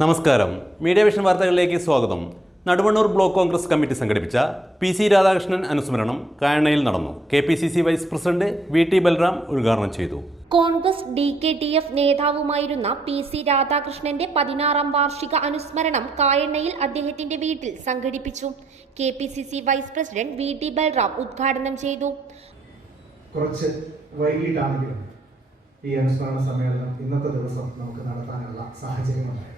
നമസ്കാരം. Media vision വാർത്തകളിലേക്ക് സ്വാഗതം. നടുവണ്ണൂർ ബ്ലോക്ക് കോൺഗ്രസ് കമ്മിറ്റി സംഘടിപ്പിച്ച പി.സി. രാധാകൃഷ്ണൻ അനുസ്മരണം കായണ്ണയിൽ നടന്നു. KPCC vice president VT. Balram ഉദ്ഘാടനം ചെയ്തു. കോൺഗ്രസ് DKTF നേതാവുമായിരുന്ന പി.സി. രാധാകൃഷ്ണന്റെ 16ാം വാർഷിക അനുസ്മരണം കായണ്ണയിൽ അദ്ദേഹത്തിന്റെ വീട്ടിൽ സംഘടിപ്പിച്ചു. KPCC vice president VT. Balram ഉദ്ഘാടനം ചെയ്തു. കുറച്ച് വൈകിട്ടാണെങ്കിലും ഈ അനുസ്മരണ സമ്മേളനം ഇന്നത്തെ ദിവസം നമുക്ക് നടത്താനുള്ള സാഹചര്യമുണ്ടായിരുന്നു.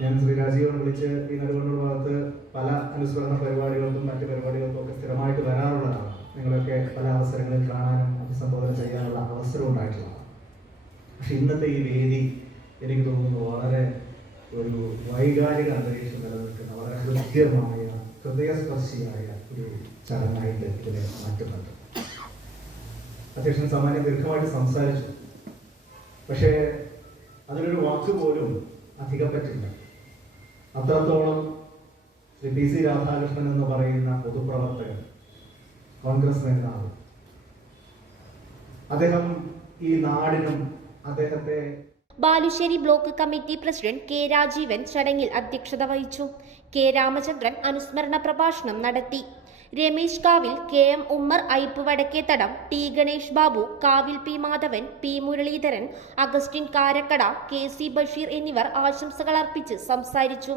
ഞാൻ ശ്രീ രാജീവനെ വിളിച്ച് ഈ നടുവണ്ണൂർ ഭാഗത്ത് പല അനുസ്മരണ പരിപാടികൾക്കും മറ്റ് പരിപാടികൾക്കും ഒക്കെ സ്ഥിരമായിട്ട് വരാറുള്ളതാണ്. നിങ്ങളൊക്കെ പല അവസരങ്ങളിൽ കാണാനും അഭിസംബോധന ചെയ്യാനുള്ള അവസരം ഉണ്ടായിട്ടുള്ളതാണ്. പക്ഷെ ഇന്നത്തെ ഈ വേദി എനിക്ക് തോന്നുന്നു വളരെ ഒരു വൈകാരിക അന്തരീക്ഷം നിലനിൽക്കുന്ന വളരെ ഹൃദയസ്പർശിയായ ഒരു ചടങ്ങായിട്ട് ഇതിനെ മാറ്റുന്നുണ്ട്. അധ്യക്ഷൻ സാമാന്യം ദീർഘമായിട്ട് സംസാരിച്ചു, പക്ഷേ അതിനൊരു വാക്ക് പോലും അധികം പറ്റില്ല. അത്രത്തോളം ശ്രീ പി.സി. രാധാകൃഷ്ണൻ എന്ന് പറയുന്ന പൊതുപ്രവർത്തകൻ, കോൺഗ്രസ് നേതാവ്, അദ്ദേഹം ഈ നാടിനും അദ്ദേഹത്തെ Balussery block committee president K. Rajeevan ചടങ്ങിൽ അധ്യക്ഷത വഹിച്ചു. കെ. രാമചന്ദ്രൻ അനുസ്മരണ പ്രഭാഷണം നടത്തി. രമേശ് കാവിൽ, K.M. ഉമ്മർ, ഐപ്പ് വടക്കേത്തടം, ടി. ഗണേഷ് ബാബു, കാവിൽ P. Madhavan, P. Muraleedharan, Augustine Karakkada, K.C. Basheer എന്നിവർ ആശംസകൾ അർപ്പിച്ച് സംസാരിച്ചു.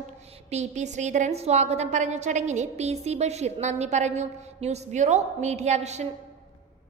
P. ശ്രീധരൻ സ്വാഗതം പറഞ്ഞ ചടങ്ങിന് P.C. ബഷീർ നന്ദി പറഞ്ഞു. News bureau, media vision.